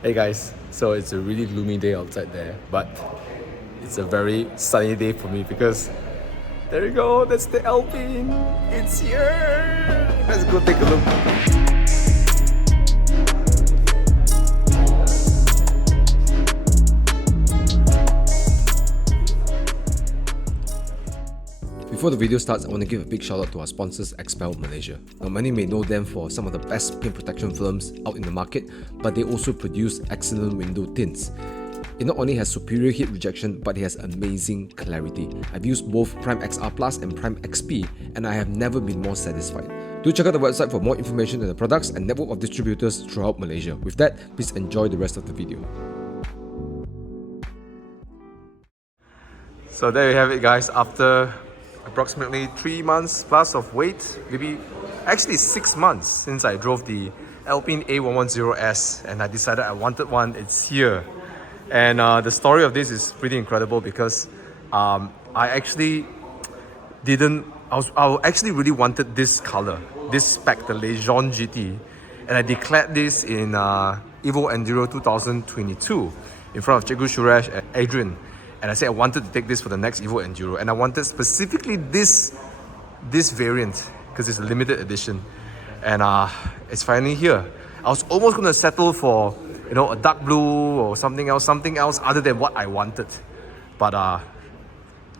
Hey guys, so it's a really gloomy day outside there, but it's a very sunny day for me because there you go, that's the Alpine. It's here. Let's go take a look. Before the video starts, I want to give a big shout out to our sponsors, Expel Malaysia. Now, many may know them for some of the best paint protection films out in the market, but they also produce excellent window tints. It not only has superior heat rejection, but it has amazing clarity. I've used both Prime XR Plus and Prime XP, and I have never been more satisfied. Do check out the website for more information on the products and network of distributors throughout Malaysia. With that, please enjoy the rest of the video. So there you have it, guys. After approximately 3 months plus of wait, maybe actually 6 months since I drove the Alpine A110S and I decided I wanted one. It's here. And the story of this is pretty incredible because I actually really wanted this color, this spec, the Legion GT, and I declared this in Evo Enduro 2022 in front of Cikgu Suresh and Adrian. And I said I wanted to take this for the next Evo Enduro, and I wanted specifically this variant because it's a limited edition, and it's finally here. I was almost going to settle for a dark blue or something else other than what I wanted, but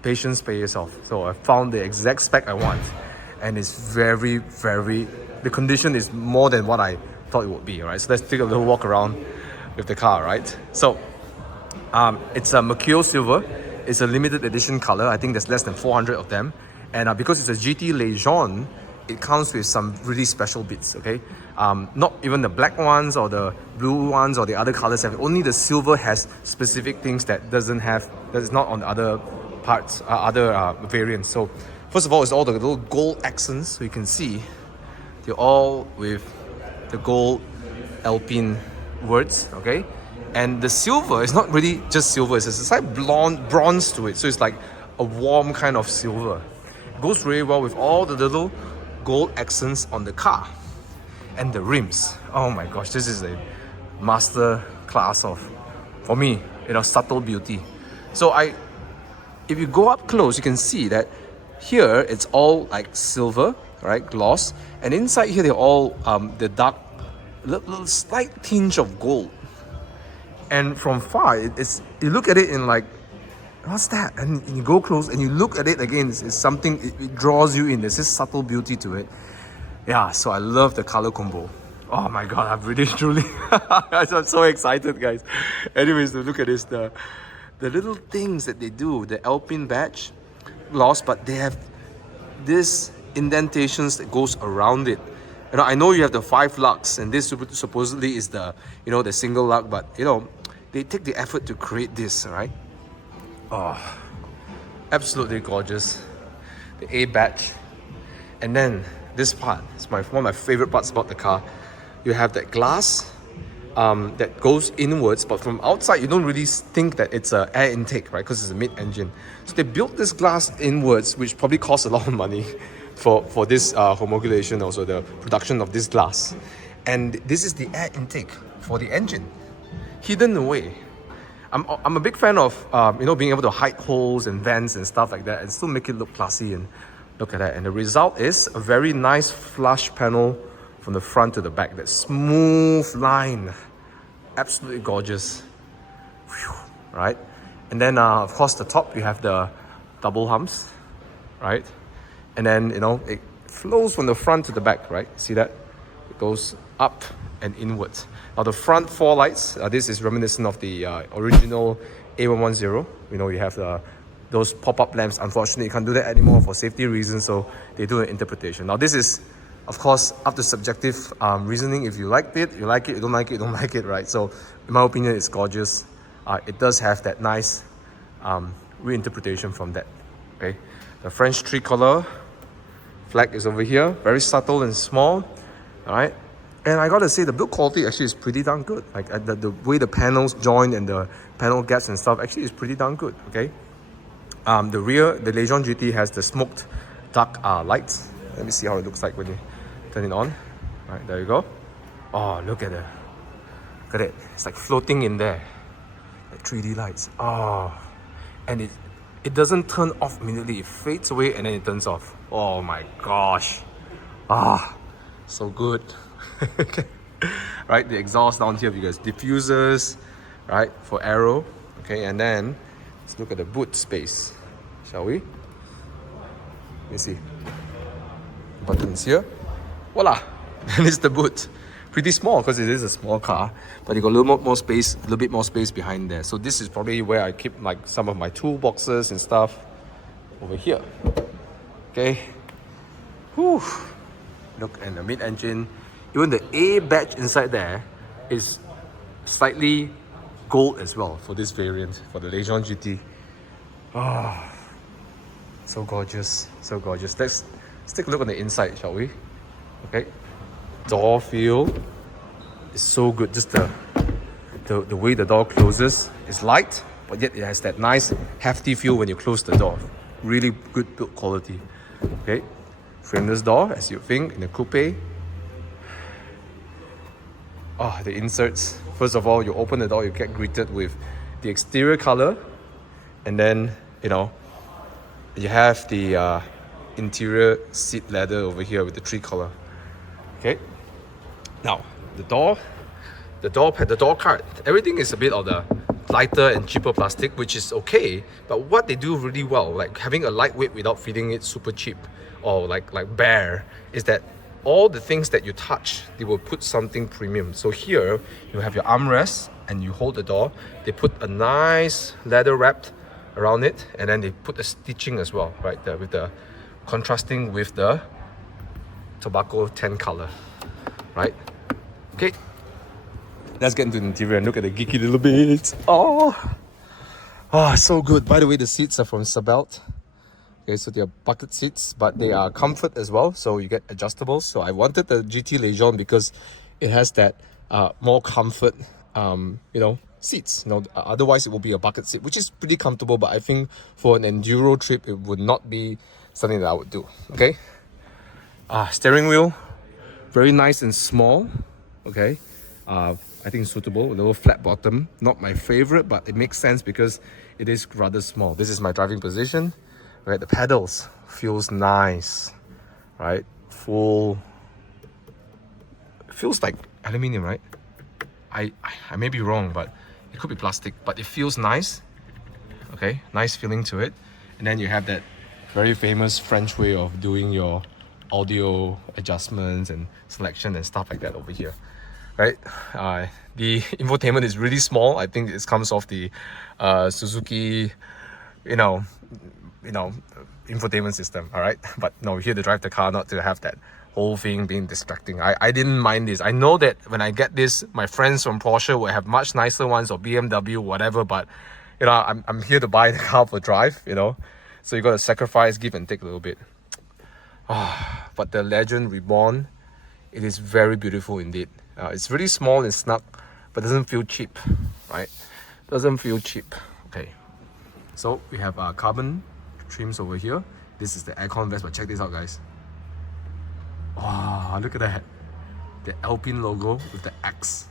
patience pays off. So I found the exact spec I want, and it's very, the condition is more than what I thought it would be. Right, so let's take a little walk around with the car. Right, so it's a Mercure Silver. It's a limited edition color. I think there's less than 400 of them. And because it's a GT Legion, it comes with some really special bits, okay? Not even the black ones or the blue ones or the other colors have. Only the silver has specific things that is not on the other parts, other variants. So first of all, it's all the little gold accents. So you can see they're all with the gold Alpine words, okay? And the silver is not really just silver, it's a slight bronze to it, so it's like a warm kind of silver. It goes really well with all the little gold accents on the car. And the rims, oh my gosh, this is a master class of, for me, subtle beauty. So if you go up close, you can see that here it's all like silver, right, gloss, and inside here they're all the dark, little slight tinge of gold. And from far, you look at it in like, what's that? And you go close and you look at it again, it's something, it draws you in. There's this subtle beauty to it. Yeah, so I love the color combo. Oh my god, I'm really truly, I'm so excited, guys. Anyways, look at this, the little things that they do, the Alpine badge, gloss, but they have this indentations that goes around it. I know you have the 5 lux, and this supposedly is the, the single lux, but they take the effort to create this, right? Oh, absolutely gorgeous. The A badge. And then this part, it's one of my favorite parts about the car. You have that glass that goes inwards, but from outside, you don't really think that it's an air intake, right? Because it's a mid-engine. So they built this glass inwards, which probably costs a lot of money for this homologation, also the production of this glass. And this is the air intake for the engine, hidden away. I'm a big fan of being able to hide holes and vents and stuff like that and still make it look classy. And look at that, and the result is a very nice flush panel from the front to the back. That smooth line, absolutely gorgeous. Whew, right? And then of course the top, you have the double humps, right? And then it flows from the front to the back, right? See that? It goes up and inwards. Now the front 4 lights, this is reminiscent of the original A110. You have those pop-up lamps. Unfortunately, you can't do that anymore for safety reasons, so they do an interpretation. Now this is, of course, up to subjective reasoning. If you liked it, you like it. You don't like it, you don't like it, right? So in my opinion, it's gorgeous. It does have that nice reinterpretation from that, okay? The French tricolor flag is over here, very subtle and small, all right? And I gotta say, the build quality actually is pretty darn good. Like the way the panels join and the panel gaps and stuff actually is pretty darn good, okay? The rear, the Legion GT has the smoked dark lights. Let me see how it looks like when you turn it on. All right, there you go. Oh, look at Look at it. It's like floating in there. Like 3D lights. Oh, and it doesn't turn off immediately. It fades away and then it turns off. Oh my gosh. Ah, so good. Right, the exhaust down here because diffusers, right, for aero. Okay, and then let's look at the boot space, shall we? Let me see. Buttons here. Voila! And it's the boot. Pretty small because it is a small car, but you got a little more space, a little bit more space behind there. So this is probably where I keep like some of my toolboxes and stuff over here. Okay. Whew. Look, and the mid-engine, even the A badge inside there is slightly gold as well for this variant, for the Legion GT. Oh, so gorgeous, so gorgeous. Let's take a look on the inside, shall we? Okay. Door feel is so good. Just the way the door closes is light, but yet it has that nice hefty feel when you close the door. Really good build quality. Okay. Frameless door, as you think, in a coupe. Oh, the inserts. First of all, you open the door, you get greeted with the exterior color, and then, you know, you have the interior seat leather over here with the tree color. Okay. Now, the door card, everything is a bit of the lighter and cheaper plastic, which is okay, but what they do really well, like having a lightweight without feeling it super cheap or like bare, is that all the things that you touch, they will put something premium. So here, you have your armrest and you hold the door. They put a nice leather wrapped around it, and then they put a stitching as well, right there, with the contrasting with the tobacco tan color, right? Okay, let's get into the interior and look at the geeky little bits. Oh, so good. By the way, the seats are from Sabelt. Okay, so they are bucket seats, but they are comfort as well, so you get adjustables. So I wanted the GT Legion because it has that more comfort, seats. Otherwise it will be a bucket seat, which is pretty comfortable, but I think for an enduro trip, it would not be something that I would do. Okay, steering wheel, very nice and small. Okay, I think suitable. A little flat bottom, not my favorite, but it makes sense because it is rather small. This is my driving position. Right, the pedals feels nice, right? Full, it feels like aluminium, right? I may be wrong, but it could be plastic, but it feels nice. Okay, nice feeling to it. And then you have that very famous French way of doing your audio adjustments and selection and stuff like that over here, right? The infotainment is really small. I think it comes off the Suzuki, infotainment system, all right? But no, we're here to drive the car, not to have that whole thing being distracting. I didn't mind this. I know that when I get this, my friends from Porsche will have much nicer ones, or BMW, whatever, but I'm here to buy the car for drive, so you got to sacrifice, give and take a little bit. But the Legend Reborn, it is very beautiful indeed. It's really small and snug, but doesn't feel cheap, right? Doesn't feel cheap. Okay, so we have carbon trims over here. This is the aircon vest, but check this out, guys. Wow, look at that. The Alpine logo with the X,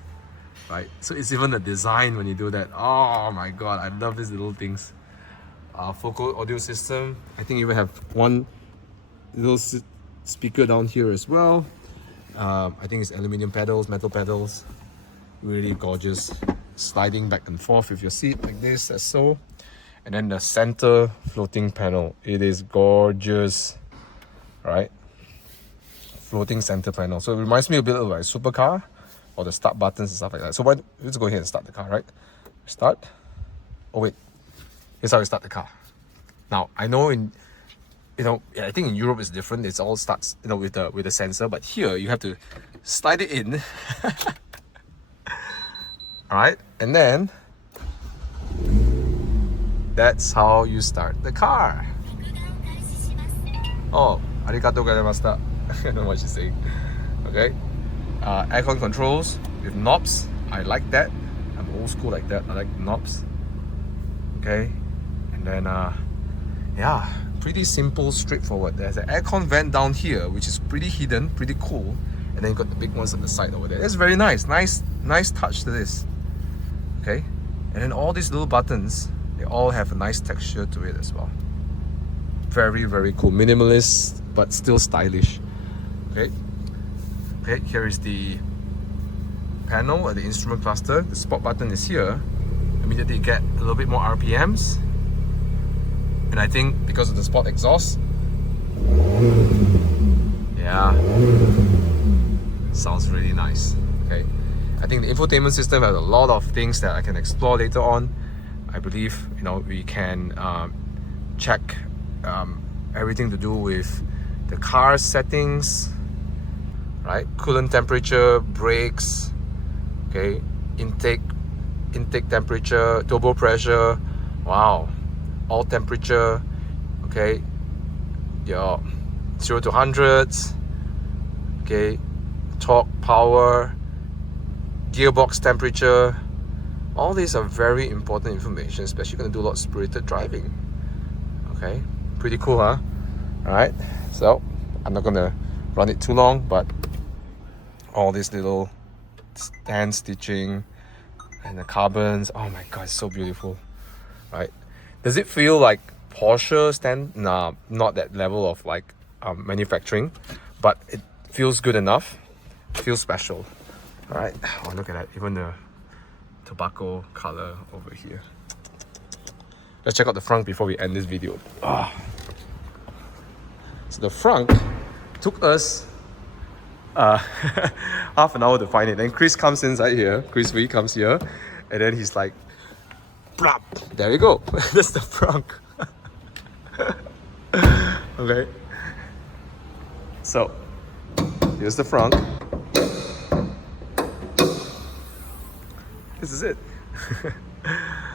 right? So it's even a design when you do that. Oh my god, I love these little things. Focal audio system. I think you even have one little speaker down here as well. I think it's aluminium pedals, metal pedals. Really gorgeous. Sliding back and forth with your seat like this, as so. And then the center floating panel. It is gorgeous, right? Floating center panel. So it reminds me a bit of like a supercar, or the start buttons and stuff like that. So let's go ahead and start the car, right? Start. Oh wait, here's how you start the car. Now I know I think in Europe it's different. It all starts with the sensor, but here you have to slide it in. All right, and then that's how you start the car. Oh, arigatou gozaimashita. I don't know what she's saying. Okay, aircon controls with knobs. I like that. I'm old school like that. I like knobs. Okay, and then yeah, pretty simple, straightforward. There's an aircon vent down here, which is pretty hidden, pretty cool. and then you got the big ones at the side over there. It's very nice touch to this. Okay, and then all these little buttons, they all have a nice texture to it as well. Very, very cool. Minimalist, but still stylish. Okay, here is the panel, the instrument cluster. The spot button is here. Immediately you get a little bit more RPMs. And I think because of the spot exhaust, yeah, sounds really nice. Okay, I think the infotainment system has a lot of things that I can explore later on. I believe, you know, we can check everything to do with the car settings, right? Coolant temperature, brakes, okay, intake temperature, turbo pressure, wow, all temperature, okay, your 0 to 100s, okay, torque, power, gearbox temperature. All these are very important information, especially going to do a lot of spirited driving. Okay, pretty cool, huh? Alright, so I'm not gonna run it too long, but all this little stand stitching and the carbons, oh my god, it's so beautiful. Right, does it feel like Porsche stand? Nah, not that level of like manufacturing, but it feels good enough. It feels special. All right, oh, look at that, even the tobacco color over here. Let's check out the front before we end this video. So the front took us half an hour to find it. Then Chris comes inside here, Chris V comes here, and then he's like, plop, there you go. That's the front. Okay, so here's the front. This is it.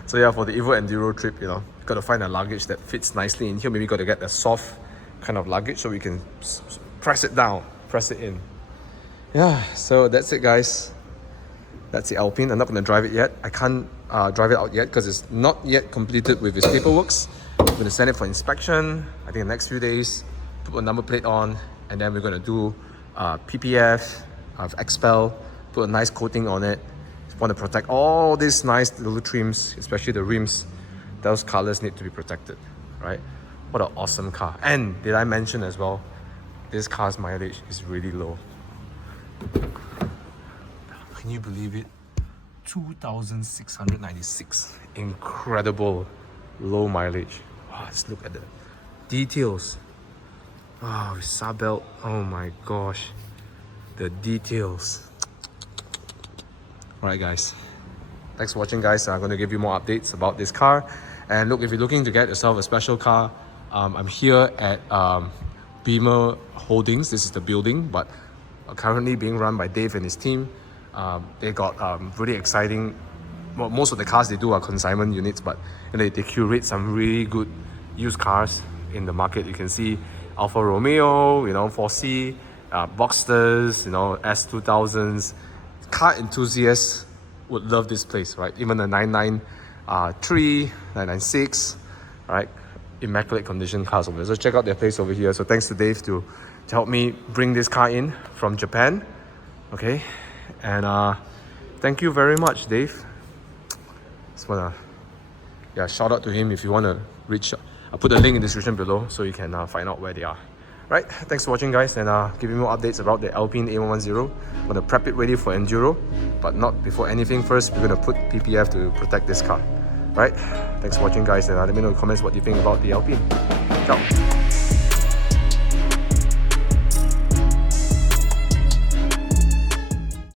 So yeah, for the Evo Enduro trip, you know, got to find a luggage that fits nicely in here. Maybe got to get a soft kind of luggage so we can press it down, press it in. Yeah, so that's it, guys. That's the Alpine. I'm not going to drive it yet. I can't drive it out yet because it's not yet completed with its paperwork. I'm going to send it for inspection, I think the next few days, put a number plate on, and then we're going to do PPF, expel, put a nice coating on it. Just want to protect all these nice little trims, especially the rims. Those colors need to be protected, right? What an awesome car. And did I mention as well, this car's mileage is really low. Can you believe it? 2,696. Incredible low mileage. Wow, let's look at the details. Oh, sub belt. Oh my gosh. The details. Alright guys. Thanks for watching, guys. I'm going to give you more updates about this car. And look, if you're looking to get yourself a special car, I'm here at Beemer Holdings. This is the building, but currently being run by Dave and his team. They got really exciting, well, most of the cars they do are consignment units, but they curate some really good used cars in the market. You can see Alfa Romeo, you know, 4C, Boxsters, you know, S2000s. Car enthusiasts would love this place, right? Even the 993, 996, right? Immaculate condition cars over there. So check out their place over here. So thanks to Dave to help me bring this car in from Japan. Okay, and thank you very much, Dave. Just wanna shout out to him. If you wanna reach, I'll put the link in the description below so you can find out where they are. Right, thanks for watching, guys, and give you more updates about the Alpine A110. I'm gonna prep it ready for Enduro, but not before anything. First, we're gonna put PPF to protect this car. Right, thanks for watching, guys, and let me know in the comments what you think about the Alpine. Ciao.